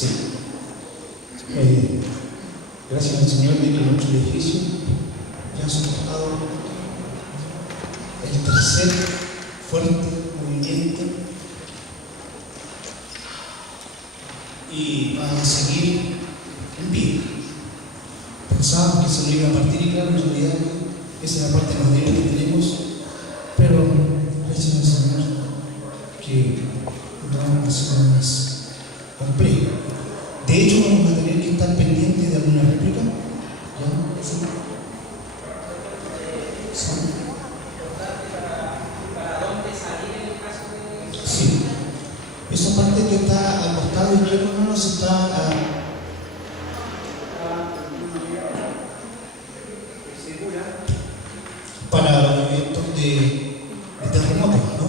Sí. Gracias al Señor de que nuestro edificio ya ha soportado el tercer fuerte movimiento y va a seguir en pie. Pensábamos que se lo iba a partir y claro, en realidad esa es la parte más débil que tenemos, pero gracias al Señor que no ha sido más complejo. De hecho, vamos a tener que estar pendientes de alguna réplica. ¿Ya? ¿Sí? ¿Sí? ¿Para dónde salir en el caso de...? Sí. Esa parte que está al costado izquierdo no nos está para los eventos de terremotos, ¿no?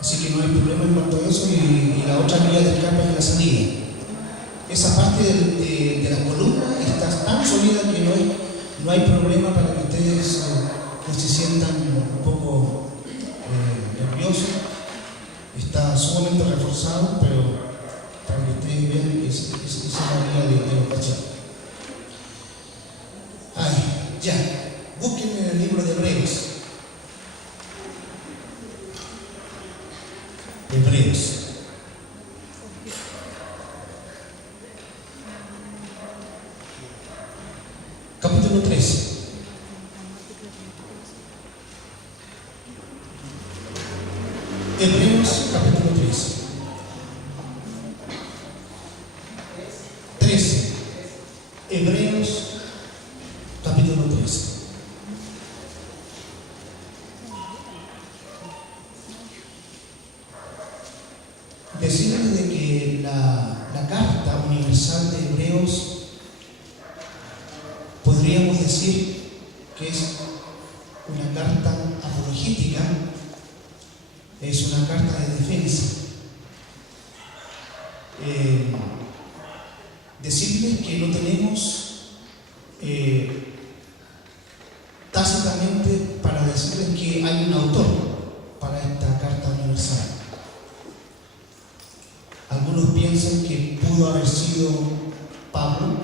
Así que no hay problema en cuanto a eso y la otra vía de escape es la salida. Esa parte de la columna está tan sólida que no hay problema para que ustedes no se sientan un poco nerviosos. Está sumamente reforzado, pero para que ustedes vean que esa es la vía de evacuación. Ay, ya. Busquen en el libro de Hebreos. Hebreos. Capítulo 13. Hebreos, capítulo 13. 13. Hebreos, capítulo 13. Decirles de que la carta universal de Hebreos podríamos decir que es una carta apologética, es una carta de defensa. Decirles que no tenemos tácitamente para decirles que hay un autor para esta carta universal. Algunos piensan que pudo haber sido Pablo,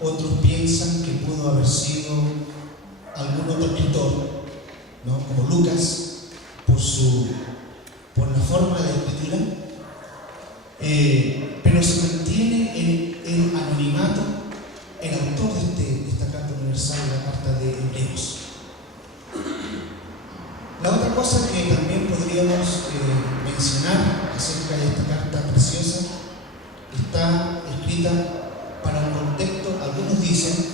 otros piensan que pudo haber sido algún otro escritor, ¿no? Como Lucas, por la forma de escritura, pero se mantiene en anonimato el autor de esta carta universal, la carta de Hebreos. La otra cosa que también podríamos mencionar acerca de esta carta preciosa está escrita para un contexto, algunos dicen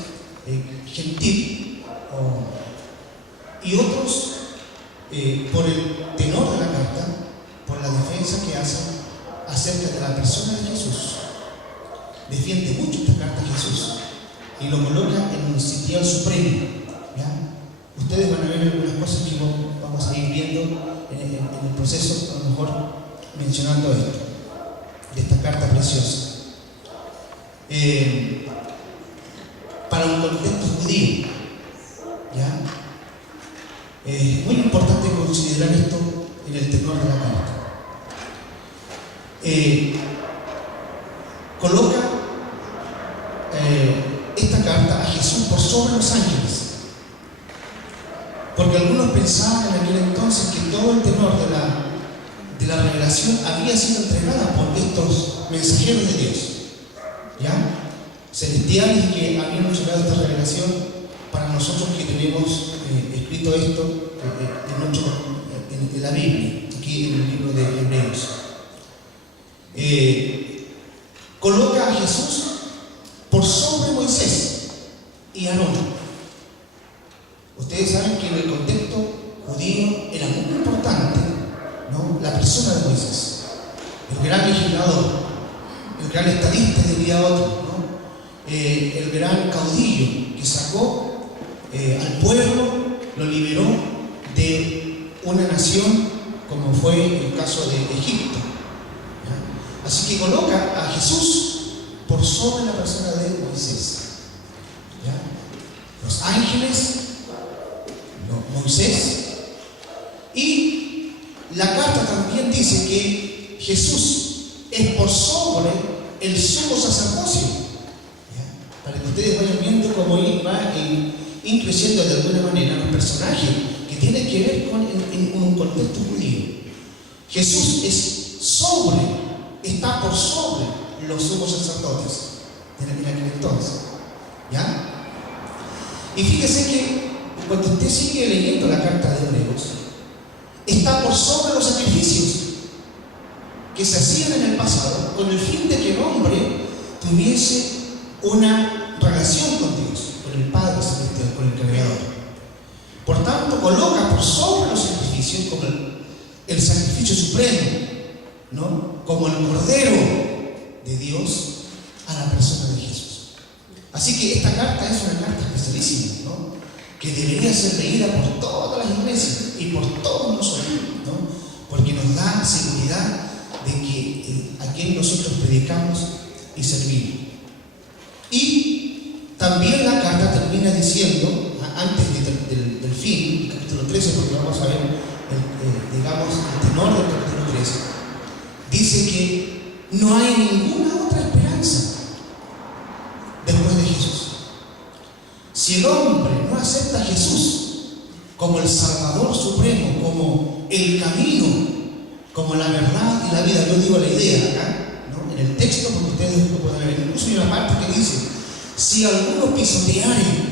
gentil, y otros por el tenor de la carta, por la defensa que hacen acerca de la persona de Jesús. Defiende mucho esta carta a Jesús y lo coloca en un sitial supremo. ¿Ya? Ustedes van a ver algunas cosas que vamos a ir viendo en el proceso, a lo mejor mencionando esto, de esta carta preciosa. Para un contexto judío, ¿ya? Es muy importante considerar esto en el tenor de la carta. Coloca esta carta a Jesús por sobre los ángeles, porque algunos pensaban en aquel entonces que todo el tenor de la revelación había sido entregada por estos mensajeros de Dios, ¿ya? Celestiales que habían llegado esta revelación para nosotros que tenemos escrito esto en la Biblia, aquí en el libro de Hebreos. Coloca a Jesús por sobre Moisés y Aarón. Ustedes saben que en el contexto judío era muy importante, ¿no?, la persona de Moisés, el gran legislador, el gran estadista, diría otro, ¿no?, el gran caudillo que sacó al pueblo, lo liberó de una nación como fue el caso de Egipto. ¿Ya? Así que coloca a Jesús por sobre la persona de Moisés. ¿Ya? Los ángeles, Moisés, y la carta también dice que Jesús es por sobre el sumo sacerdocio, ¿ya? Para que ustedes vayan viendo cómo va increciendo de alguna manera los personajes que tienen que ver con un contexto judío. Jesús es sobre, está por sobre los sumos sacerdotes en aquel entonces, ¿ya? Y fíjese que cuando usted sigue leyendo la carta de Hebreos, está por sobre los sacrificios que se hacían en el pasado con el fin de que el hombre tuviese una relación con Dios, con el Padre Celestial, con el Creador. Por tanto, coloca por sobre los sacrificios como el sacrificio supremo, ¿no? Como el Cordero de Dios a la persona de Jesús. Así que esta carta es una carta especialísima, ¿no? Que debería ser leída por todas las iglesias y por todos nosotros, ¿no? Porque nos da seguridad de que a quien nosotros predicamos y servimos. Y también la carta termina diciendo, antes del fin, el capítulo 13, porque vamos a ver digamos, el tenor del capítulo 13, dice que no hay ninguna otra esperanza después de Jesús. Si el hombre no acepta a Jesús como el Salvador Supremo, como el camino, como la verdad y la vida, yo digo la idea acá, ¿no? En el texto, porque ustedes lo pueden ver, incluso hay una parte que dice: si alguno pisoteare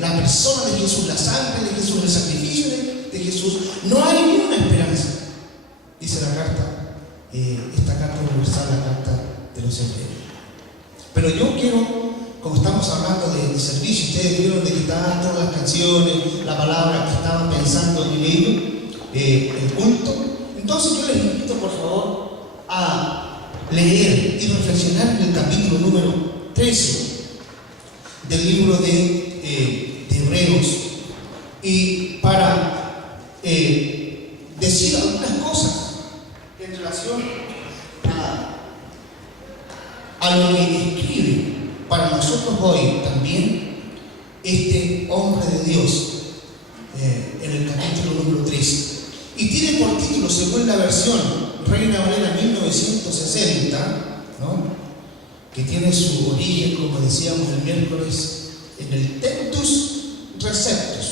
la persona de Jesús, la sangre de Jesús, el sacrificio de Jesús, no hay ninguna esperanza, dice la carta, esta carta universal, la carta de los Hebreos. Pero yo quiero, como estamos hablando de servicio, ustedes vieron de que estaban todas las canciones, la palabra que estaban pensando en ello, el culto. Entonces yo les invito, por favor, a leer y reflexionar en el capítulo número 13 del libro de Hebreos, y para decir algunas cosas en relación a lo que escribe para nosotros hoy también este hombre de Dios en el capítulo número 13. Y tiene por título, según la versión Reina Valera 1960, ¿no? Que tiene su origen, como decíamos el miércoles, en el Textus Receptus,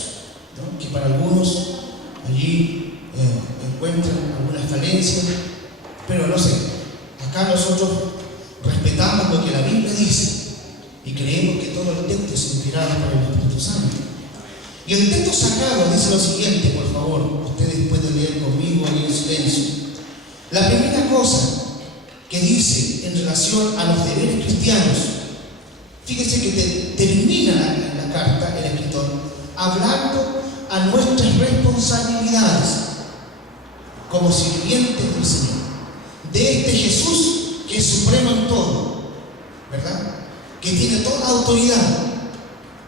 ¿no? Que para algunos allí encuentran algunas falencias, pero no sé, acá nosotros respetamos lo que la Biblia dice y creemos que todo el texto es inspirado por el Espíritu Santo. Y el texto sagrado dice lo siguiente, por favor, ustedes pueden leer conmigo ahí en silencio. La primera cosa que dice en relación a los deberes cristianos, fíjese que termina la carta el escritor hablando a nuestras responsabilidades como sirvientes del Señor, de este Jesús que es supremo en todo, ¿verdad? Que tiene toda autoridad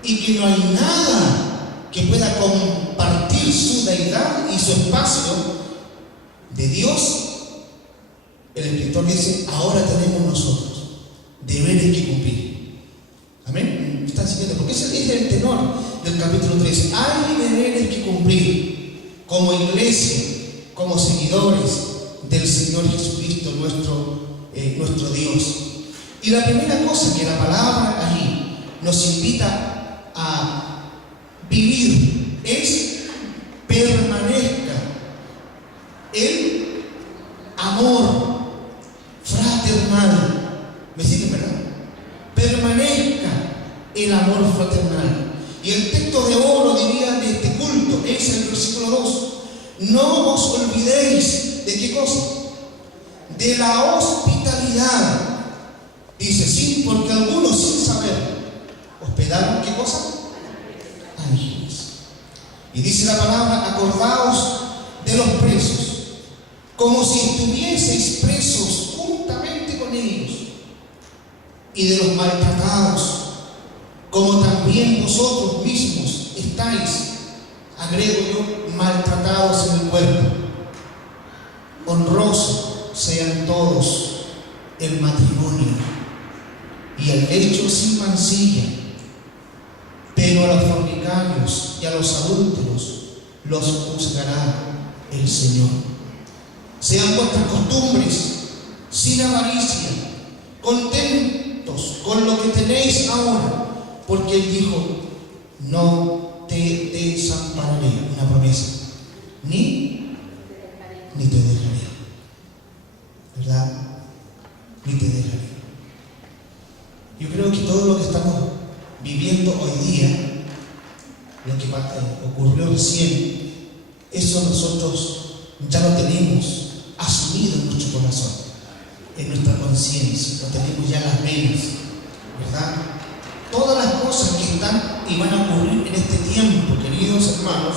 y que no hay nada que pueda compartir su deidad y su espacio de Dios. El escritor dice: ahora tenemos nosotros deberes que cumplir. Amén. Está siguiendo, porque ese es el tenor del capítulo 13. Hay deberes que cumplir como iglesia, como seguidores del Señor Jesucristo, nuestro Dios. Y la primera cosa que la palabra allí nos invita a vivir es: permanezca el amor fraternal. ¿Me siguen, verdad? Permanezca el amor fraternal. Y el texto de oro, diría, de este culto es el versículo 2. No os olvidéis de qué cosa, de la hospitalidad. Dice: sí, porque algunos sin saber hospedaron ¿qué cosa? Ángeles. Y dice la palabra: acordaos de los presos, como si estuvieseis presos juntamente con ellos, y de los maltratados, como también vosotros mismos estáis, agrego yo, maltratados en el cuerpo. Honrosos sean todos el matrimonio y el lecho sin mancilla, pero a los fornicarios y a los adúlteros los juzgará el Señor. Sean vuestras costumbres sin avaricia, contentos con lo que tenéis ahora, porque Él dijo, no te desampararé, una promesa, ni te dejaré, ¿verdad? Ni te dejaré. Yo creo que todo lo que estamos viviendo hoy día, lo que ocurrió recién, eso nosotros ya lo tenemos asumido en nuestro corazón, en nuestra conciencia, lo tenemos ya en las venas, ¿verdad? Todas las cosas que están y van a ocurrir en este tiempo, queridos hermanos,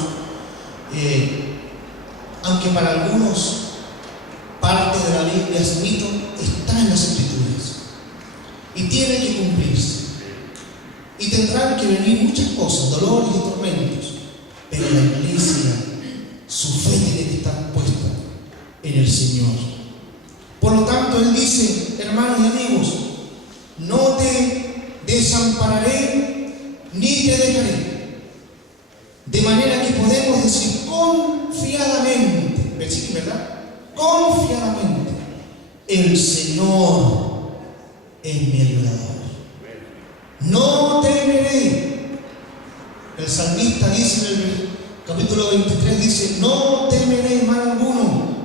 aunque para algunos parte de la Biblia es mito, está en las Escrituras y tiene que cumplirse. Y tendrán que venir muchas cosas, dolores y tormentos, pero la iglesia, su fe tiene que estar puesta en el Señor. Por lo tanto, Él dice, hermanos y amigos, no te desampararé ni te dejaré. De manera que podemos decir confiadamente, versículo, ¿verdad? Confiadamente, el Señor es mi ayudador. No temeré. El salmista dice en el capítulo 23, dice, no temeré mal alguno,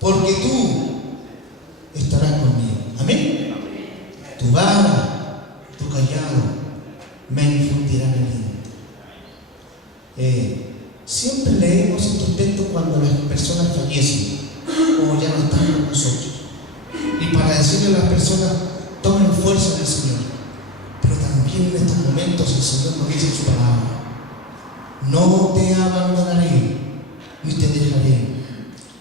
porque tú estarás conmigo. Amén. Tu vara, tu callado me infundirán aliento. Siempre leemos estos textos cuando las personas fallecen o ya no están con nosotros, y para decirle a las personas, tomen fuerza en el Señor. Pero también en estos momentos el Señor nos dice en su palabra, no te abandonaré ni te dejaré.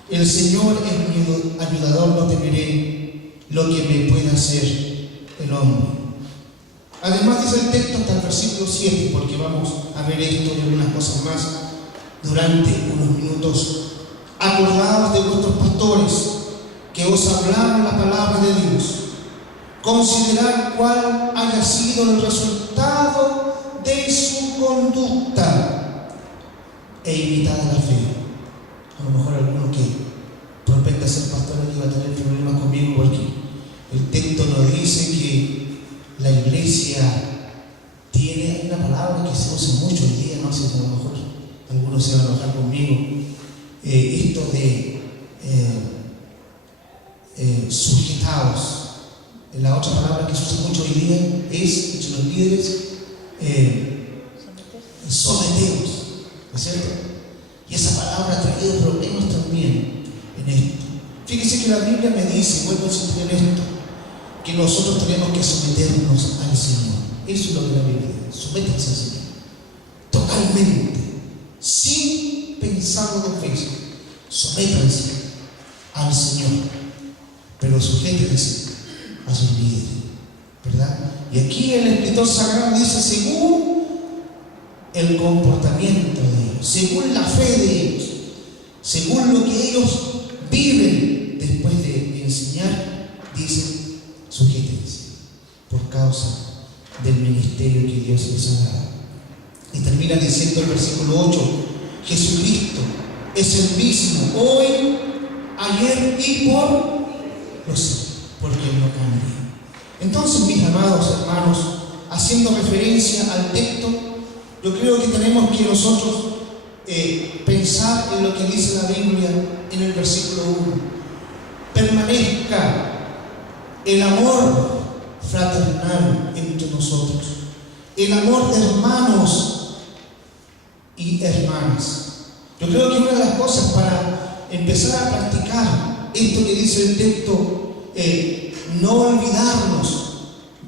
El Señor es mi ayudador, no temeré lo que me pueda hacer el hombre. Además dice el texto hasta el versículo 7, porque vamos a ver esto y algunas cosas más durante unos minutos. Acordaos de vuestros pastores que os hablaron la palabra de Dios. Considerar cuál haya sido el resultado de su conducta e imitad la fe. A lo mejor alguno que propende ser pastor aquí va a tener problemas conmigo, porque el texto nos dice que la iglesia tiene una palabra que se usa mucho hoy día, no sé si a lo mejor algunos se van a enojar conmigo, esto de sujetados. La otra palabra que se usa mucho hoy día es, entre los líderes, someteos, ¿no es cierto? Y esa palabra ha traído problemas también en esto. Fíjese que la Biblia me dice, vuelvo a insistir en esto, que nosotros tenemos que someternos al Señor. Eso es lo que la Biblia dice, sométanse al Señor, totalmente, sin pensarlo dos veces. Sométanse al Señor, pero sujétense a sus líderes, ¿verdad? Y aquí el escritor sagrado dice, según el comportamiento de ellos, según la fe de ellos, según lo que ellos viven después de enseñar, dice, sujétense por causa del ministerio que Dios les ha dado. Y termina diciendo el versículo 8, Jesucristo es el mismo hoy, ayer y por los siglos, porque Él no cambia. Entonces, mis amados hermanos, haciendo referencia al texto, yo creo que tenemos que nosotros pensar en lo que dice la Biblia en el versículo 1. Permanezca el amor fraternal entre nosotros, el amor de hermanos y hermanas. Yo creo que una de las cosas para empezar a practicar esto que dice el texto, no olvidarnos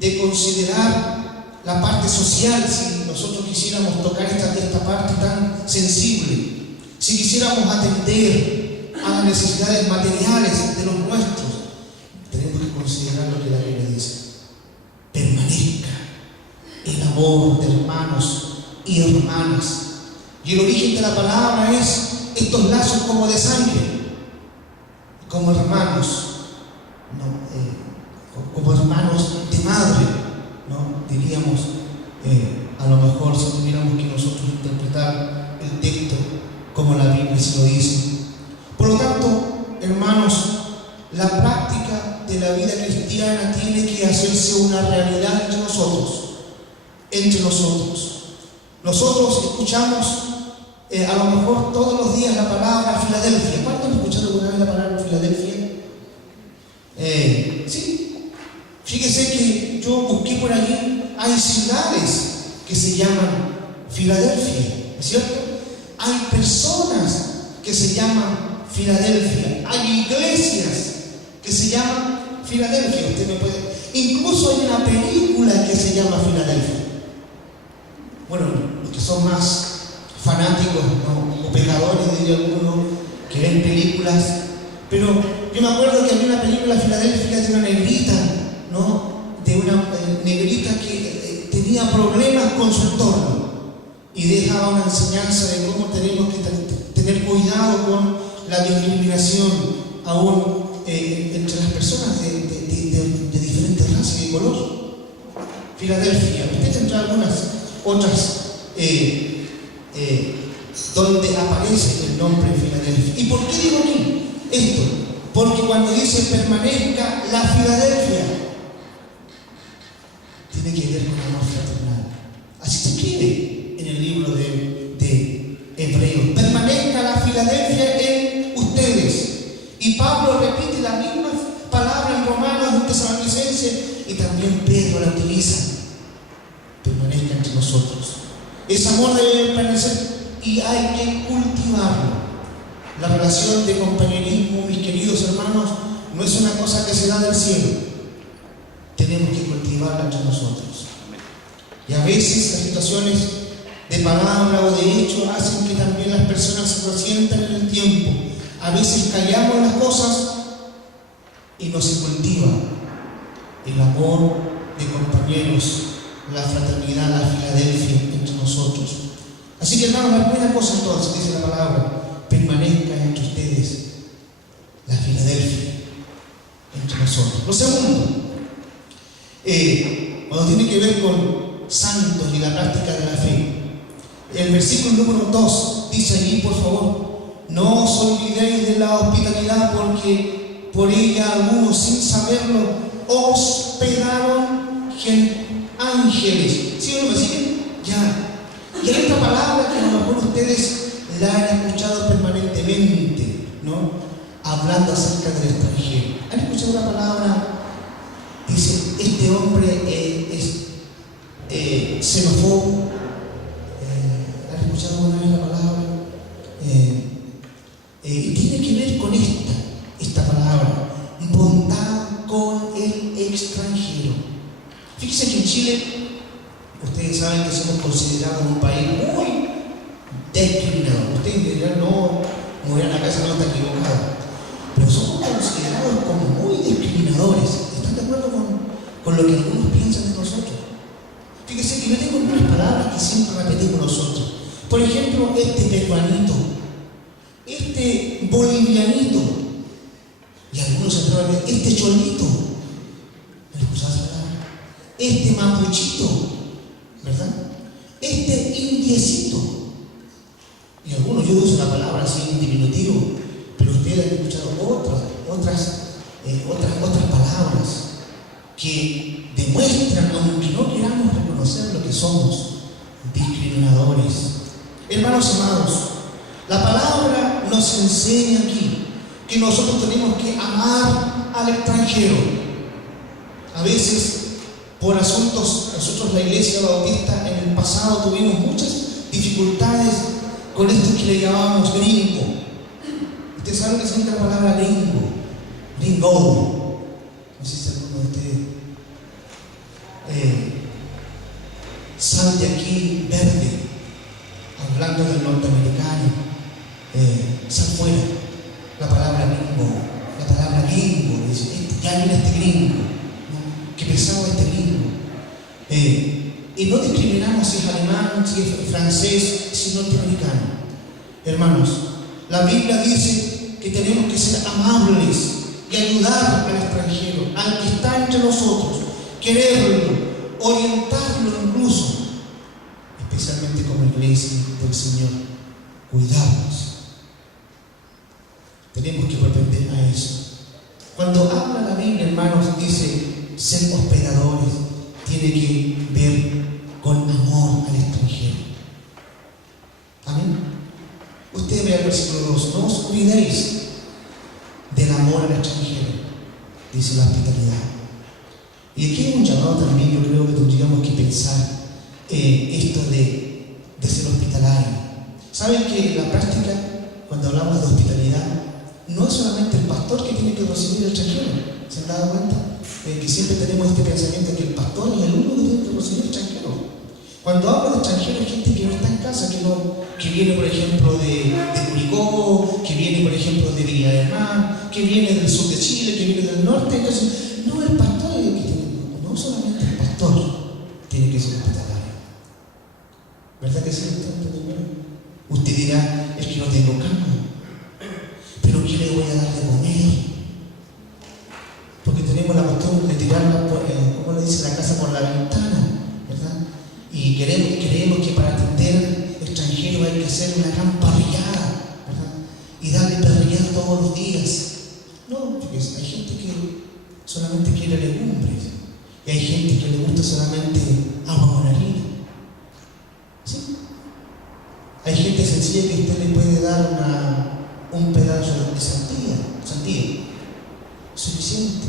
de considerar la parte social, si nosotros quisiéramos tocar esta parte tan sensible, si quisiéramos atender a las necesidades materiales de los nuestros, tenemos que considerar lo que la Biblia dice. Permanezca el amor de hermanos y hermanas. Y el origen de la palabra es estos lazos como de sangre, como hermanos, como hermanos de madre, ¿no? Diríamos, a lo mejor si tuviéramos que nosotros interpretar el texto como la Biblia se lo dice. Por lo tanto, hermanos, la práctica de la vida cristiana tiene que hacerse una realidad entre nosotros. Entre nosotros. Nosotros escuchamos a lo mejor todos los días la palabra Filadelfia. ¿Cuántos han escuchado alguna vez la palabra Filadelfia? Sí. Fíjese que yo busqué por allí, hay ciudades que se llaman Filadelfia, ¿es cierto? Hay personas que se llaman Filadelfia, hay iglesias que se llaman Filadelfia, usted me puede. Incluso hay una película que se llama Filadelfia. Bueno, los que son más fanáticos, ¿no?, o pecadores, diría alguno, que ven películas, pero yo me acuerdo que había una película Filadelfia de una negrita, ¿no?, de una negrita que tenía problemas con su entorno y dejaba una enseñanza de cómo tenemos que tener cuidado con la discriminación aún entre las personas de diferentes razas y de color. Filadelfia, usted tendrá algunas otras donde aparece el nombre Filadelfia. ¿Y por qué digo aquí esto? Porque cuando dice permanezca la Filadelfia, tiene que ver con amor fraternal. Así se escribe en el libro de Hebreos. Permanezca la Filadelfia en ustedes. Y Pablo repite la misma palabra en Romanos, en Tesalonicenses, y también Pedro la utiliza. Permanezca entre nosotros. Ese amor debe permanecer y hay que cultivarlo. La relación de compañerismo, mis queridos hermanos, no es una cosa que se da del cielo. Tenemos que cultivarla entre nosotros. Y a veces las situaciones de palabra o de hecho hacen que también las personas se resientan en el tiempo. A veces callamos las cosas y no se cultiva el amor de compañeros, la fraternidad, la Filadelfia entre nosotros. Así que hermanos, la primera cosa entonces, dice la palabra, permanezca entre ustedes la Filadelfia entre nosotros. Lo segundo, cuando tiene que ver con santos y la práctica de la fe, el versículo número 2 dice allí, por favor, no os olvidéis de la hospitalidad, porque por ella algunos sin saberlo hospedaron ángeles. ¿Sí o no me siguen? Ya. Y hay otra palabra que a lo mejor ustedes la han escuchado permanentemente, ¿no?, hablando acerca del extranjero. ¿Han escuchado una palabra? Dice, este hombre es xenófobo. ¿Han escuchado alguna vez la palabra? Y tiene que ver con esta palabra, bondad con el extranjero. Fíjense que en Chile, ustedes saben que somos considerados un país muy discriminador. Ustedes dirán, no, como dirán acá, se no está equivocado. Pero somos considerados como muy discriminadores. ¿Están de acuerdo con lo que algunos piensan de nosotros? Fíjense que yo tengo unas palabras que siempre repetimos nosotros. Por ejemplo, este peruanito, este bolivianito, y algunos se atreven a decir, este cholito. ¿Me escuchás esa palabra? Este mapuchito, ¿verdad? Este indiecito. Y algunos, yo uso la palabra así en diminutivo, pero ustedes han escuchado otras palabras que demuestran, aunque no queramos reconocer lo que somos, discriminadores. Hermanos amados, la palabra nos enseña aquí que nosotros tenemos que amar al extranjero. A veces, por asuntos, nosotros la Iglesia Bautista en el pasado tuvimos muchas dificultades con esto que le llamábamos gringo. Ustedes saben que significa la palabra gringo, gringo. No sé si alguno de ustedes sal de aquí verde, hablando del norteamericano, sal fuera. La palabra gringo, dice, ya viene este gringo, ¿no? Qué pesado este gringo. Y no discriminamos si es alemán, si es francés, si es norteamericano. Hermanos, la Biblia dice que tenemos que ser amables y ayudar al extranjero, al que está entre nosotros, quererlo, orientarlo incluso, especialmente como iglesia del Señor, cuidarnos. Tenemos que aprender a eso. Cuando habla la Biblia, hermanos, dice ser hospedadores, tiene que ver con amor al extranjero. Amén. Usted ve el versículo 2, no os olvidéis del amor al extranjero, dice la hospitalidad. Y aquí hay un llamado también, yo creo que tendríamos que pensar esto de ser hospitalario. ¿Saben que en la práctica, cuando hablamos de hospitalidad, no es solamente el pastor que tiene que recibir al extranjero? ¿Se han dado cuenta? Que siempre tenemos este pensamiento de que el pastor es el único que tiene que recibir al extranjero. Cuando hablo de extranjero, hay gente que no está en casa, que viene, por ejemplo, de Curicó, que viene, por ejemplo, de Villa del Mar, que viene del sur de Chile, que viene del norte. Entonces, no, el pastor es el que tiene, no solamente el pastor tiene que ser hospitalario. ¿Verdad que sí? Usted dirá, es que no tengo cama, pero ¿qué le voy a dar de comer? Porque tenemos la costumbre de tirarla, ¿cómo le dice? La casa por la ventana, ¿verdad? Y creemos que para atender extranjeros hay que hacer una gran parrillada, ¿verdad? Y darle parrillada todos los días. No, porque hay gente que solamente quiere legumbres, y hay gente que le gusta solamente agua con harina. ¿Sí? Hay gente sencilla que usted le puede dar un pedazo de sandía, suficiente.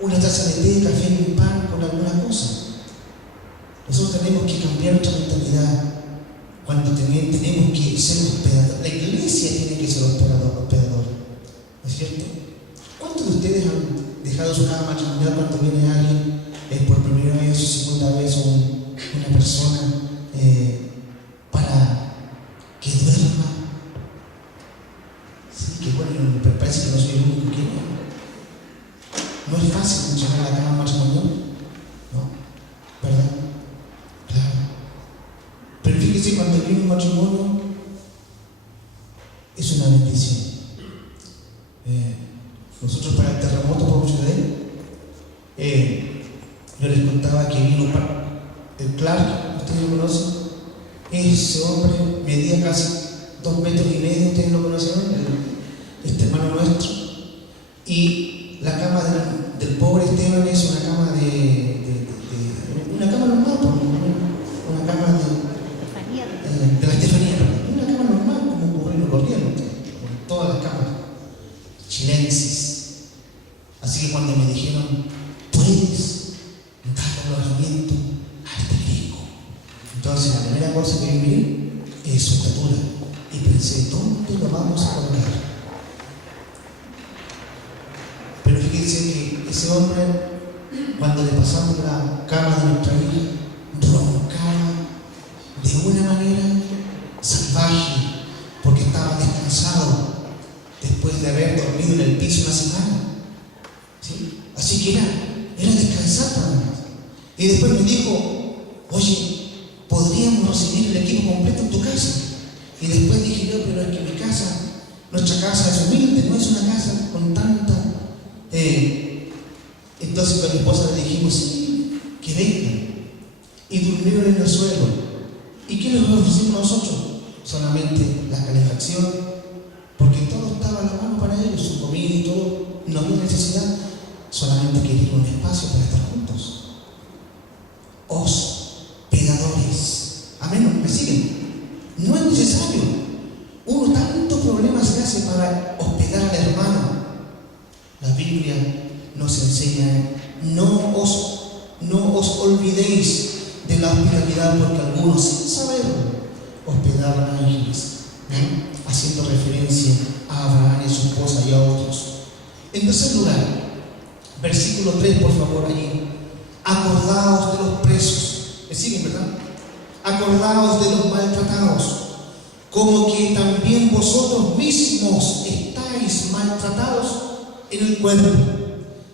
Una taza de té, café y un pan con alguna cosa. Nosotros tenemos que cambiar nuestra mentalidad cuando tenemos que ser hospedadores. La iglesia tiene que ser hospedador, ¿no es cierto? ¿Cuántos de ustedes han dejado su casa matrimonial cuando viene alguien por primera vez o segunda vez o una persona para que duerma? Sí, que bueno, pero parece que no soy el único que no es fácil funcionar la cama matrimonial, ¿no? ¿Verdad? Claro. Pero fíjese, cuando viene un matrimonio, es una bendición. Nosotros para el terremoto por Chile, yo les contaba que vino el Clark, ustedes lo conocen. Ese hombre medía casi 2,5 metros, ustedes lo conocen, este hermano nuestro. Y la cama del pobre Esteban es una cama una cama normal, una cama de la Estefanía, una cama normal, como ocurre en el gobierno, con todas las camas chilenses. Así que cuando me dijeron, puedes darle alojamiento a este griego, entonces la primera cosa que vi es su estatura, y pensé, ¿dónde lo vamos a colocar? Pero fíjense que ese hombre, cuando le pasamos la cama de nuestra hija, roncaba de una manera salvaje, porque estaba descansado después de haber dormido en el piso una semana. ¿Sí? Así que era descansar nada más. Y después me dijo, oye, podríamos recibir el equipo completo en tu casa. Y después dije yo, pero es que nuestra casa es humilde, no es una casa con tanta. Entonces con mi esposa le dijimos, sí, que vengan. Y durmieron en el suelo. ¿Y qué les ofrecimos nosotros? Solamente la calefacción, porque todo estaba a la mano para ellos, su comida y todo, no había necesidad, solamente querían un espacio para estar juntos. Hospedadores. Amén, ¿me siguen? No es necesario. Uno tantos problemas se hace para hospedar al hermano. La Biblia nos enseña, no os olvidéis de la hospitalidad, porque algunos, sin saberlo, hospedaban a ángeles, ¿no? Haciendo referencia a Abraham y su esposa y a otros. En tercer lugar, versículo 3, por favor, allí. Acordaos de los presos. ¿Me siguen, verdad? Acordaos de los maltratados, como que también vosotros mismos estáis maltratados en el cuerpo.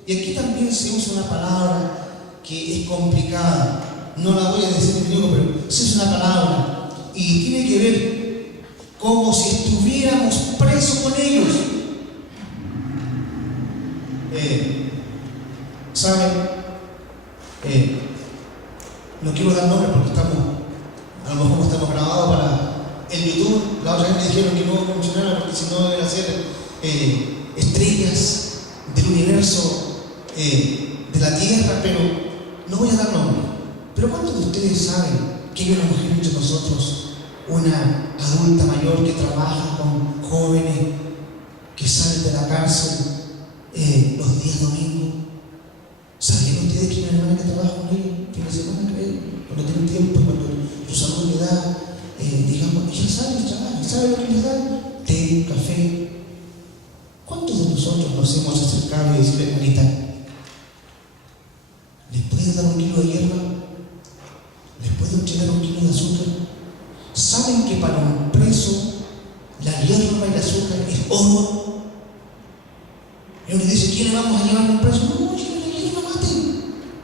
Y aquí también se usa una palabra que es complicada. No la voy a decir en griego, pero se usa una palabra y tiene que ver como si estuviéramos presos con ellos. ¿Saben? No quiero dar nombre porque a lo mejor no estamos grabados para el YouTube. La otra vez me dijeron que no funcionara porque si no iban a ser estrellas del universo, de la tierra, pero no voy a dar nombre. Pero ¿cuántos de ustedes saben que hay una mujer entre nosotros, una adulta mayor que trabaja con jóvenes que salen de la cárcel los días domingos? ¿Sabían ustedes que hay una hermana que trabaja con ellos fin de semana, cuando tienen tiempo, cuando su salud le da, digamos, ella sabe el trabajo, sabe lo que les da? Té, café. ¿Cuántos de nosotros nos hemos acercado y decirle, hermanita, ¿les puede dar un kilo de hierba? ¿Les puede entregar un kilo de azúcar? ¿Saben que para un preso la hierba y el azúcar es oro? Y uno dice, ¿quién le vamos a llevar a un preso? No, hierba mate.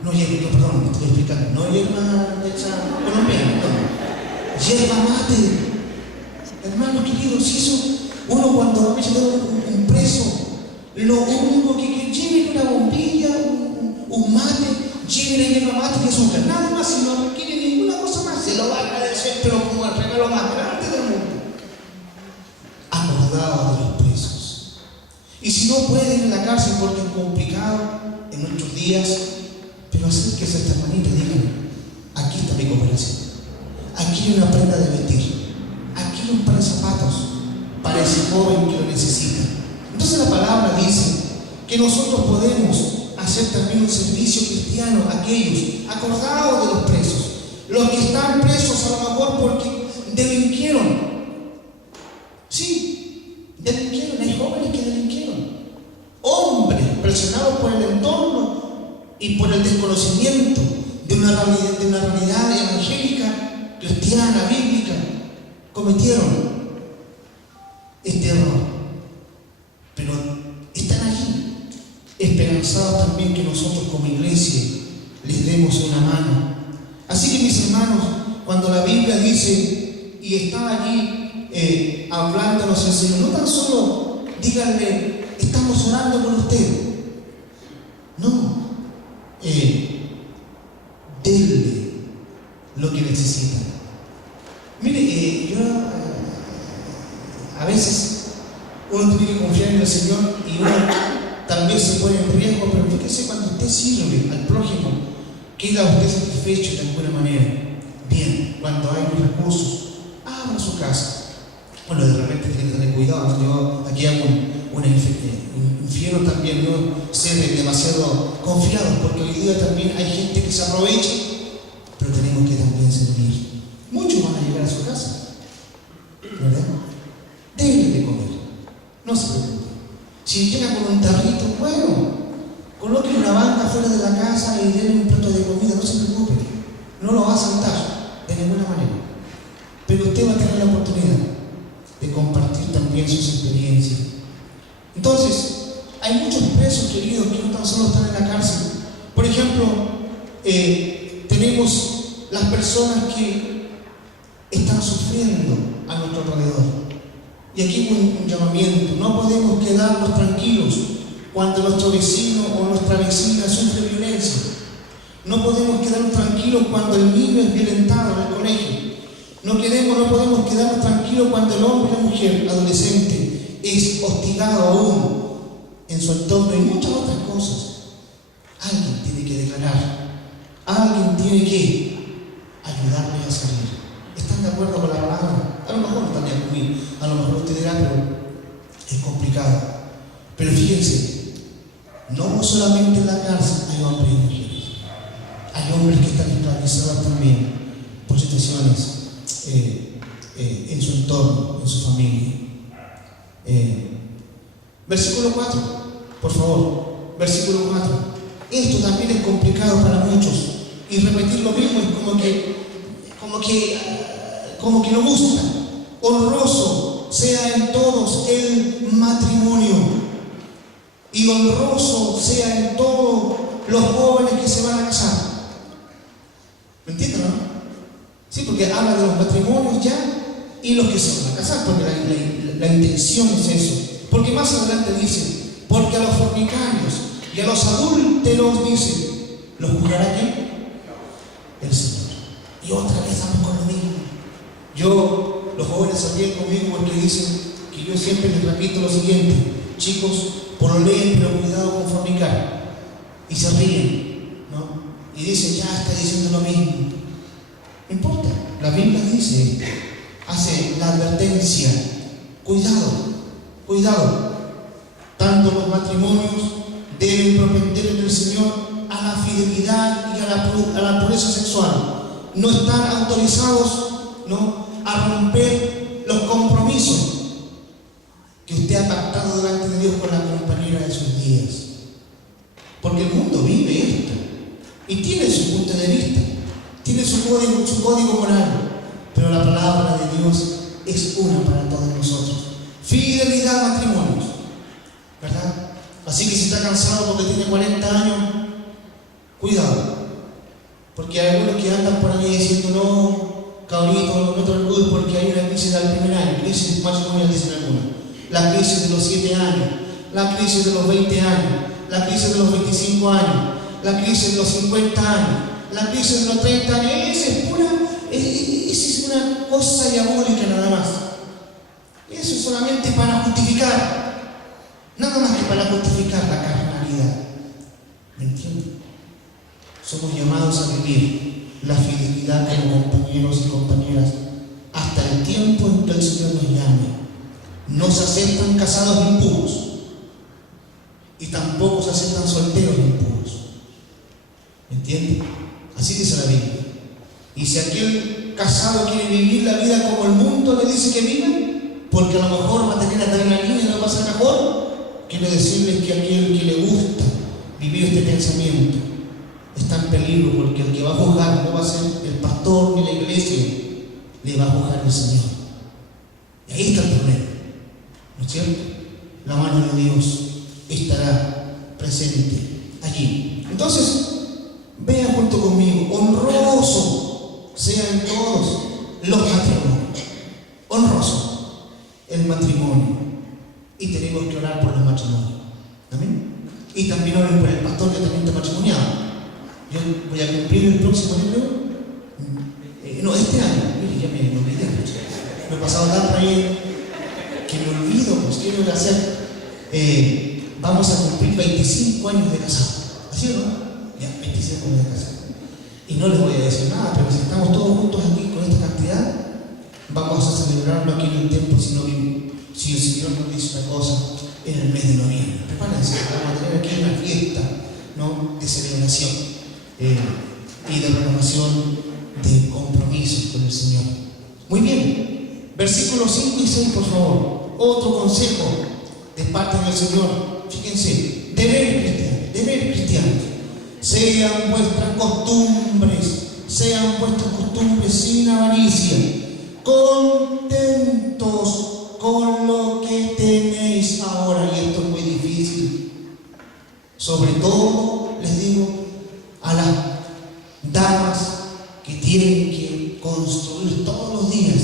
No, perdón, me estoy explicando. No hierba hecha colombiana, no. Hierba mate. Hermanos queridos, si eso, uno cuando va a visitar un preso, lo único que lleve una bombilla, un mate, lleve la hierba mate y azúcar. Nada más, si no requiere ninguna cosa más, se lo va a agradecer, pero como el regalo más grande del mundo. Acordado de los presos. Y si no pueden ir a la cárcel porque es complicado en nuestros días, pero acérquese a esta hermanita y díganle, aquí está mi cooperación. Aquí hay una prenda de vestir. Aquí hay un par de zapatos para ese joven que lo necesita. Entonces la palabra dice que nosotros podemos hacer también un servicio cristiano a aquellos acordados de los presos, los que están presos a lo mejor porque delinquieron. Sí, delinquieron, hay jóvenes que delinquieron, hombres presionados por el entorno y por el desconocimiento de una realidad evangélica, cristiana, bíblica, cometieron este error, pero están allí, esperanzados también que nosotros como iglesia les demos una mano. Así que mis hermanos, cuando la Biblia dice y está allí hablándonos el Señor, no tan solo díganle, estamos orando por usted, no, denle lo que necesitan. Mire, yo a veces uno tiene que confiar en el Señor y uno también se pone en riesgo, pero fíjese, cuando usted sirve al prójimo, queda usted satisfecho de alguna manera. Bien, cuando hay recursos, abra su casa. Bueno, de repente tiene que tener cuidado. Yo aquí hago un infierno también, no ser demasiado confiados, porque hoy día también hay gente que se aprovecha, pero tenemos que también servir. Muchos van a llegar a su casa, ¿verdad? Denle de comer, no se preocupe. Si llega con un tarrito, bueno, coloque una banca fuera de la casa y denle un plato de comida, no se preocupe. No lo va a saltar de ninguna manera. Pero usted va a tener la oportunidad de compartir también sus experiencias. Entonces, hay muchos presos, queridos, que no tan solo están en la cárcel. Por ejemplo, tenemos las personas que están sufriendo a nuestro alrededor. Y aquí un llamamiento: no podemos quedarnos tranquilos cuando nuestro vecino o nuestra vecina sufre violencia. No podemos quedarnos tranquilos cuando el niño es violentado en el colegio. No podemos quedarnos tranquilos cuando el hombre o la mujer adolescente es hostigado aún en su entorno y muchas otras cosas. Alguien tiene que declarar, alguien tiene que ayudarle a salir. ¿Están de acuerdo con la palabra? A lo mejor no están de acuerdo conmigo, a lo mejor usted dirá, pero es complicado. Pero fíjense, no solamente en la cárcel hay hombres y mujeres, hay hombres que están esclavizados también por situaciones en su entorno, en su familia. Versículo 4, por favor, versículo 4. Esto también es complicado para muchos, y repetir lo mismo es como que no gusta. Honroso sea en todos el matrimonio, y honroso sea en todos los jóvenes que se van a casar. ¿Me entienden, no? Sí, porque habla de los matrimonios ya y los que se van a casar, porque la intención es eso. Porque más adelante dice, porque a los fornicarios y a los adúlteros, dice, ¿los juzgará quién? El Señor. Y otra vez estamos con lo mismo. Los jóvenes se ríen conmigo porque dicen que yo siempre les repito lo siguiente: chicos, pololeen, pero cuidado con fornicar. Y se ríen, ¿no? Y dicen, ya está diciendo lo mismo. No importa, la Biblia dice, hace la advertencia, cuidado. Tanto los matrimonios deben propender en el Señor a la fidelidad y a la pureza sexual. No están autorizados, ¿no?, a romper los compromisos que usted ha pactado delante de Dios con la compañera de sus días. Porque el mundo vive esto y tiene su punto de vista, tiene su código moral, pero la palabra de Dios es una para todos nosotros. Fidelidad a matrimonios, ¿verdad? Así que si está cansado porque tiene 40 años, cuidado, porque hay algunos que andan por ahí diciendo, no, cabrito, no te orgulles porque hay una crisis del primer año, crisis matrimonial, dicen algunos, la crisis de los 7 años, la crisis de los 20 años, la crisis de los 25 años, la crisis de los 50 años, la crisis de los 30 años. Esa es una cosa diabólica nada más. Eso es solamente para justificar, nada más que para justificar la carnalidad. ¿Me entienden? Somos llamados a vivir la fidelidad como compañeros y compañeras hasta el tiempo en que el Señor nos llame. No se aceptan casados impuros y tampoco se aceptan solteros impuros. ¿Me entienden? Así dice la Biblia. Y si aquel casado quiere vivir la vida como el mundo le dice que viva, porque a lo mejor va a tener adrenalina y no va a ser mejor, quiero decirles que aquel que le gusta vivir este pensamiento está en peligro, porque el que va a juzgar no va a ser el pastor ni la iglesia, le va a juzgar el Señor. Y ahí está el problema, ¿no es cierto? La mano de Dios estará presente allí. Entonces, vean junto conmigo, honroso sean todos los matrimonios, honroso el matrimonio, y tenemos que orar por los matrimonios. ¿Amén? Y también oren por el pastor que también está matrimoniado. Yo voy a cumplir el próximo libro. No, este año. Mire, ya me olvidé. Me he pasado tanto ahí que me olvido, pues quiero hacer. Vamos a cumplir 25 años de casado. ¿Así o no? Ya, 25 años de casado. Y no les voy a decir nada, pero si estamos todos juntos aquí con esta cantidad, vamos a celebrarlo aquí en el templo si el Señor nos dice una cosa en el mes de noviembre. Prepárense, vamos a tener aquí una fiesta, ¿no?, de celebración y de renovación de compromisos con el Señor. Muy bien, versículos 5 y 6, por favor. Otro consejo de parte del Señor. Fíjense, deber cristianos. Sean vuestras costumbres sin avaricia, contentos con lo que tenéis ahora. Y esto es muy difícil. Sobre todo, les digo, a las damas que tienen que construir todos los días.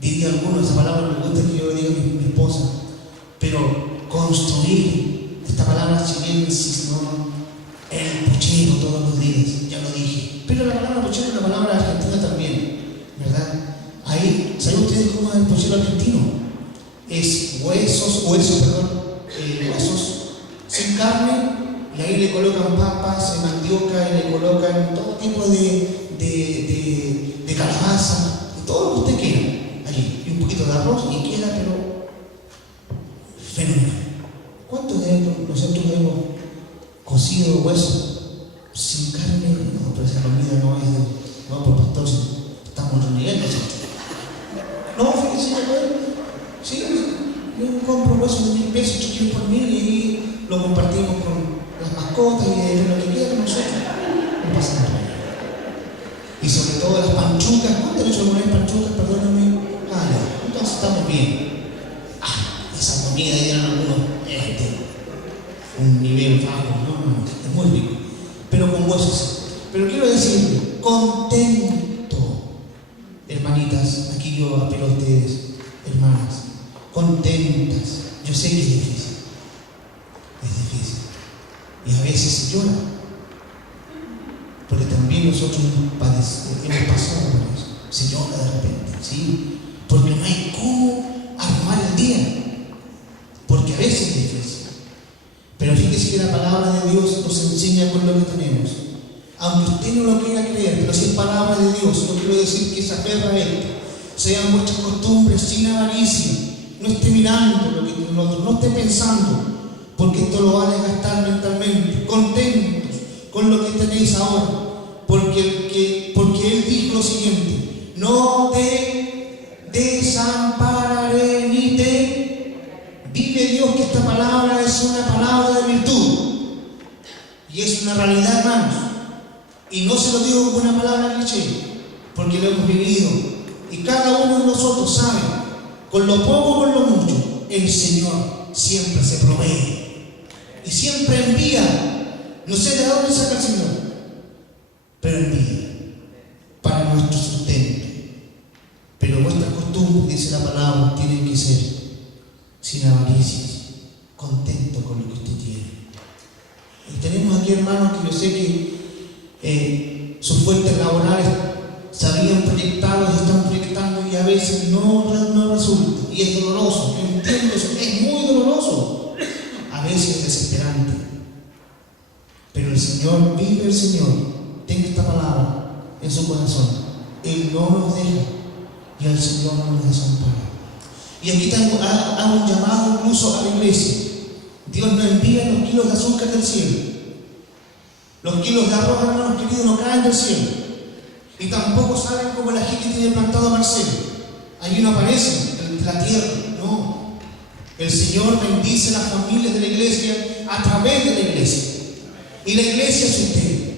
Diría alguno, esa palabra me gusta que yo diga a mi esposa, pero construir, esta palabra chilensis, ¿no?, el puchero todos los días, ya lo dije. Pero la palabra puchero es una palabra argentina también, ¿verdad? Ahí, ¿saben ustedes cómo es el puchero argentino? Es huesos sin carne, y ahí le colocan papas, mandioca, y le colocan todo tipo de calabaza, de todo lo que usted quiera allí, y un poquito de arroz, y queda, pero fenomenal. ¿Cuántos de nosotros hemos cocido huesos sin carne? No, pero esa comida no es de... No, por pastor, estamos reuniendo. No, fíjense, sí, yo compro huesos de 1.000 pesos, chiquillos por 1.000, y ahí lo compartimos con las mascotas y de lo que quieran nosotros. No pasa nada. Y sobre todo las panchucas. ¿Cuánto han hecho alguna vez panchucas? Perdónenme. Ah, ya. Entonces estamos bien. Esa comida dieron algunos un nivel bajo, ¿no? Es muy rico. Pero con huesos. Pero quiero decir, contento. Hermanitas, aquí yo apelo a ustedes, hermanas, contentas. Yo sé que es difícil. Y a veces se llora. Porque también nosotros hemos pasado por eso. Se llora de repente, ¿sí? Porque no hay cómo armar el día. Porque a veces es difícil. Pero fíjese que la palabra de Dios nos enseña con lo que tenemos. Aunque usted no lo quiera creer, pero si es palabra de Dios, no quiero decir que se aferra a esto. Sean vuestras costumbres sin avaricia. No esté mirando lo que tiene el otro, no esté pensando, porque esto lo va a desgastar mentalmente. Contentos con lo que tenéis ahora, porque Él dijo lo siguiente: no te desampararé ni te. Vive Dios que esta palabra es una palabra de virtud y es una realidad, hermanos. Y no se lo digo como una palabra cliché, porque lo hemos vivido. Y cada uno de nosotros sabe, con lo poco o con lo mucho, el Señor siempre se provee. Y siempre envía. No sé de dónde saca el Señor, pero envía para nuestro sustento. Pero vuestras costumbres, dice la palabra, tienen que ser sin avaricias, contento con lo que usted tiene. Y tenemos aquí hermanos que yo sé que sus fuentes laborales se habían proyectado y están proyectando y a veces no resulta. Y es doloroso, yo entiendo eso, es muy doloroso, a veces es desesperante. Pero el Señor, vive el Señor, tenga esta palabra en su corazón. Él no nos deja y al Señor no nos desampara. Y aquí hago un llamado incluso a la iglesia. Dios no envía los kilos de azúcar del cielo. Los kilos de arroz, hermanos queridos, no caen del cielo. Y tampoco salen como el ají que tiene plantado Marcelo. Ahí no aparece en la tierra. No. El Señor bendice a las familias de la iglesia a través de la iglesia. Y la iglesia es usted.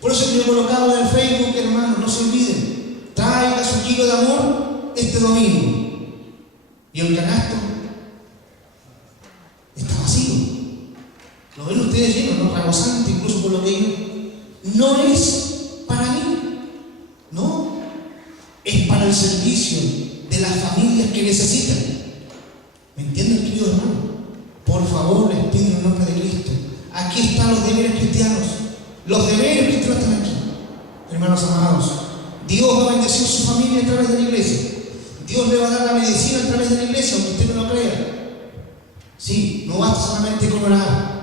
Por eso yo he colocado en el Facebook, hermanos, no se olviden. Traiga su kilo de amor este domingo. Y el canasto está vacío. Lo ven ustedes lleno, ¿no? Rebosante, incluso por lo que yo. No es para mí, no. Es para el servicio de las familias que necesitan. ¿Me entienden, querido hermano? Por favor, les pido en el nombre de Cristo. Aquí están los deberes cristianos. Los deberes cristianos están aquí. Hermanos amados, Dios va a bendecir su familia a través de la iglesia. Dios le va a dar la medicina a través de la iglesia, aunque usted no lo crea. Sí, no basta solamente con orar.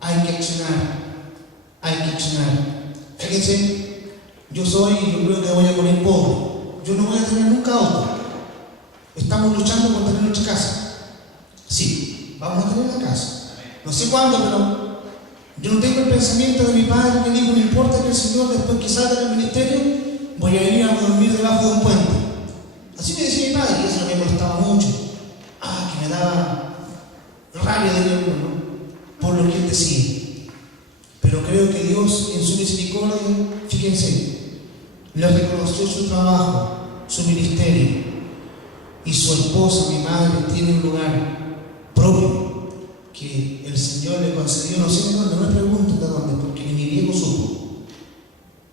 Hay que accionar. Hay que accionar. Fíjense, yo creo que voy a morir pobre. Yo no voy a tener nunca auto. Estamos luchando por tener nuestra casa. Sí, vamos a tener la casa. No sé cuándo, pero yo no tengo el pensamiento de mi padre que dijo: no importa que el Señor, después que salga del ministerio, voy a ir a dormir debajo de un puente. Así me decía mi padre, y eso me molestaba mucho. Que me daba rabia de verlo, ¿no? Por lo que él decía. Pero creo que Dios, en su misericordia, fíjense, le reconoció su trabajo, su ministerio. Y su esposa, mi madre, tiene un lugar propio que el Señor le concedió, no sé de dónde, no me pregunto de dónde, porque ni mi viejo supo.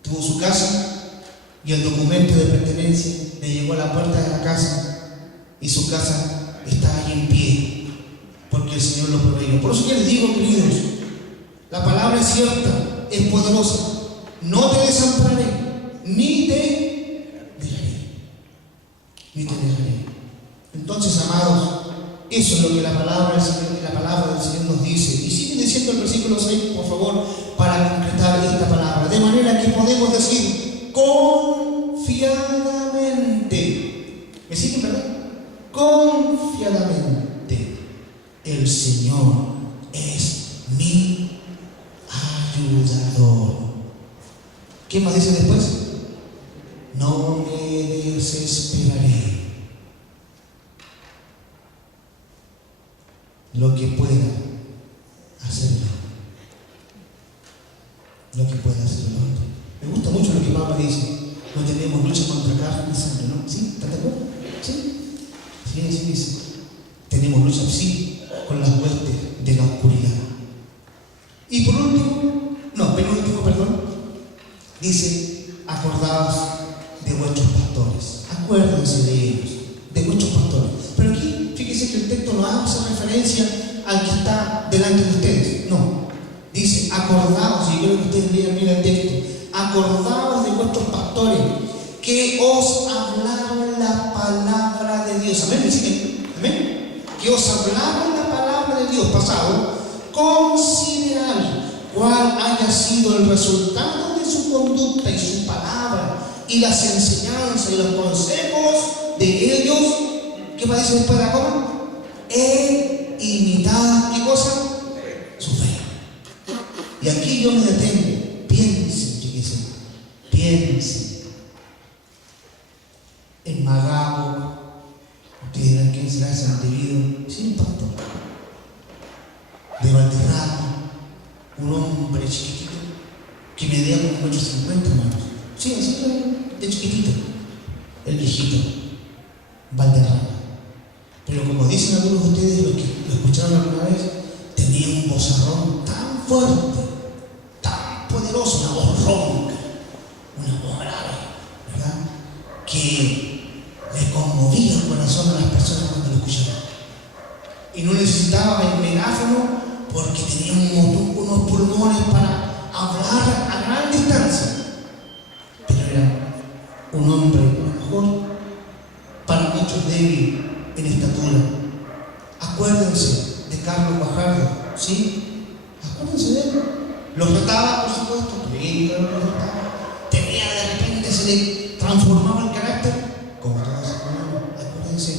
Tuvo su casa y el documento de pertenencia le llegó a la puerta de la casa y su casa está ahí en pie, porque el Señor lo proveyó. Por eso que les digo, queridos, la palabra es cierta, es poderosa. No te desampararé, ni te dejaré. Ni te dejaré. Entonces, amados, eso es lo que la palabra del Señor nos dice. Y sigue diciendo el versículo 6, por favor, para concretar esta palabra. De manera que podemos decir confiadamente. ¿Me siguen, verdad? Confiadamente. El Señor es mi ayudador. ¿Qué más dice después? No me desesperaré. Lo que pueda hacerlo. Lo que pueda hacerlo. Me gusta mucho lo que Pablo dice. No tenemos lucha contra carne y sangre, ¿no? ¿Sí? ¿Estás de acuerdo? ¿Sí? Sí, dice. Tenemos lucha, sí, con las huestes de la oscuridad. Y por último, penúltimo, dice: acordaos de vuestros pastores. Acuérdense de ellos, de vuestros pastores. Pero aquí, fíjense que el texto no hace referencia al que está delante de ustedes. No. Dice: acordaos, y yo creo que ustedes miren el texto. Acordaos de vuestros pastores que os hablaron la palabra de Dios. Amén. ¿Me siguen? Amén. Que os hablaron la palabra de Dios, pasado, con sido el resultado de su conducta y su palabra y las enseñanzas y los consejos de ellos, ¿qué va a decir después de la coma? Imitad, ¿qué cosa? Su fe. Y aquí yo me detengo. Piensen, chiquillos, piensen en Magago. Ustedes dirán, ¿quién será ese individuo? Sí, un pastor de Valderrama, un hombre chiquitito que medía como 1,50 hermanos. Sí, así de chiquitito, el viejito Valderrama. Pero como dicen algunos de ustedes, los que lo escucharon alguna vez, tenía un vozarrón tan fuerte, tan poderoso, una voz ronca, una voz grave, ¿verdad? Que le conmovía el corazón a las personas cuando lo escuchaban. Y no necesitaba el megáfono porque tenía unos pulmones para hablar a gran distancia. Pero era un hombre, a lo mejor, para muchos débil en estatura. Acuérdense de Carlos Bajardo, ¿sí? Acuérdense de él. Los retaba, por supuesto, pero los retaba. Tenía de repente, se le transformaba el carácter, como todos. Acuérdense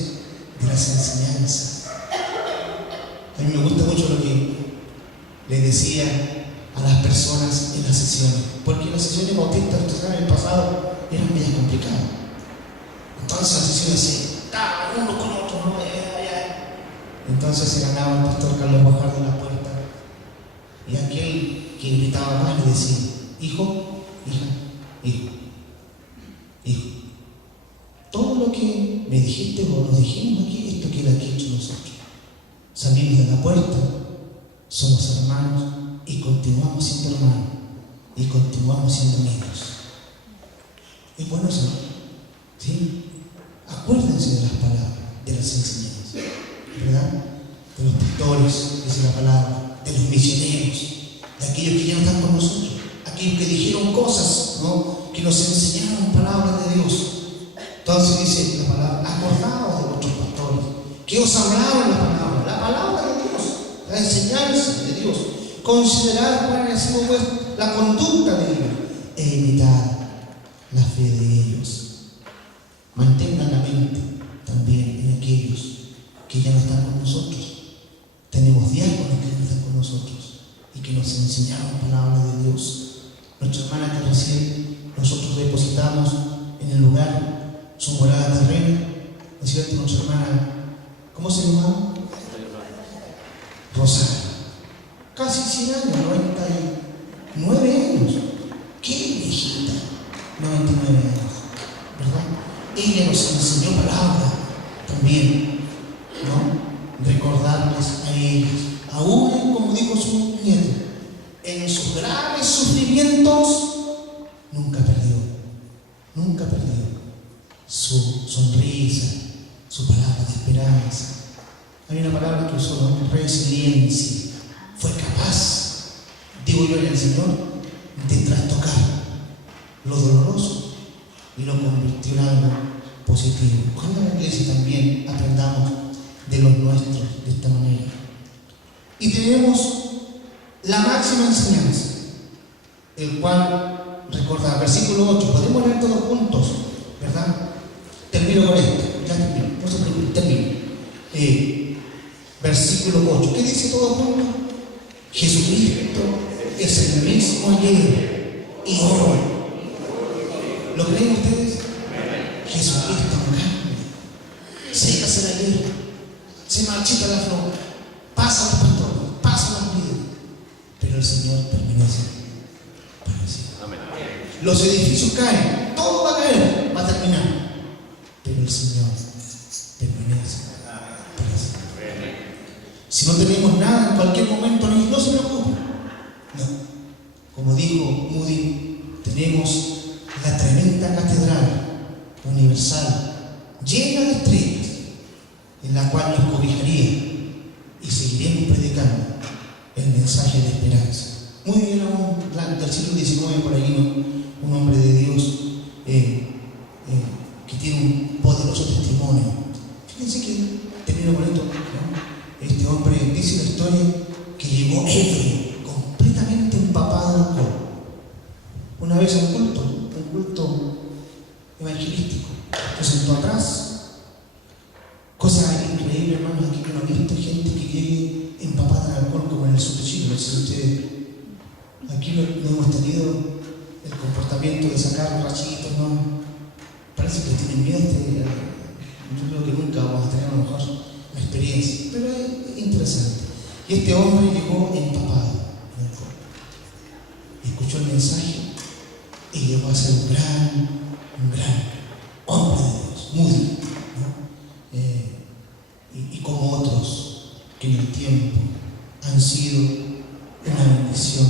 de las enseñanzas. A mí me gusta mucho lo que le decía a las personas en las sesiones, porque las sesiones bautistas, ustedes saben, en el pasado eran medias complicadas. Entonces las sesiones se daban uno con otro, ¿no? Entonces se ganaba el pastor Carlos Bajardo en la puerta, y aquel que gritaba más le decía: hijo, hija, hijo, hijo, todo lo que me dijiste o nos dijimos aquí, esto queda aquí hecho nosotros. Salimos de la puerta, somos hermanos y continuamos siendo hermanos y continuamos siendo amigos. Es bueno eso, ¿sí? Acuérdense de las palabras, de las enseñanzas, ¿verdad? De los pastores, dice la palabra, de los misioneros, de aquellos que ya no están con nosotros, aquellos que dijeron cosas, ¿no? Que nos enseñaron palabras de Dios. Entonces dice la palabra: acordaos de vuestros pastores, que os hablaron la palabra de Dios, la enseñanza de Dios. Considerad cuál ha sido la conducta de ellos e imitad la fe de ellos. Mantengan la mente también en aquellos que ya no están con nosotros. Tenemos diáconos que no están con nosotros y que nos enseñaron palabras de Dios. Nuestra hermana que recién nosotros depositamos en el lugar su morada terrena, ¿no es cierto? Nuestra hermana, ¿cómo se llamaba? Rosario. Casi 100 años, 99 años. ¡Qué viejita! 99 años, ¿verdad? Ella nos enseñó palabra también, ¿no? Recordarles a ellos, aún como dijo su nieto, en sus graves sufrimientos, nunca perdió su sonrisa, su palabra de esperanza. Hay una palabra que usó, ¿no? Resiliencia. Fue capaz, digo yo en el Señor, de trastocar lo doloroso y lo convirtió en algo positivo. Ojalá en la iglesia también aprendamos de los nuestros de esta manera. Y tenemos la máxima enseñanza, el cual, recordad, versículo 8, podemos leer todos juntos, ¿verdad? Termino con esto, ya termino, no se preocupen, termino. Versículo 8, ¿qué dice todo juntos? Jesucristo es el mismo ayer y hoy. ¿Lo creen ustedes? Jesucristo no cambia. Sécase la hierba, se marchita la flor, pasa los pastores, pasa las vidas, pero el Señor permanece para siempre. Los edificios caen, todo va a caer, va a terminar, pero el Señor permanece para siempre. Si no tenemos nada en cualquier momento, no se preocupe. No. Como dijo Moody, tenemos la tremenda catedral universal llena de estrellas, en la cual nos cobijaría y seguiremos predicando el mensaje de esperanza. Muy bien, del siglo XIX por ahí, un hombre de Dios que tiene un poderoso testimonio. Fíjense que termino con esto, ¿no? Este hombre dice la historia que llegó ebrio, completamente empapado de alcohol, vez un culto evangelístico. Se sentó atrás. Cosa increíble, hermanos, aquí que no he visto gente que llegue empapada en alcohol como en el sur de Chile. Si ustedes, aquí no hemos tenido el comportamiento de sacar borrachitos, ¿no? Parece que tienen miedo. Yo creo que nunca vamos a tener a lo mejor la experiencia, pero es interesante. Y este hombre llegó empapado en alcohol. Escuchó el mensaje y llegó a ser un gran hombre de Dios, muy lindo, ¿no? Y como otros que en el tiempo han sido una bendición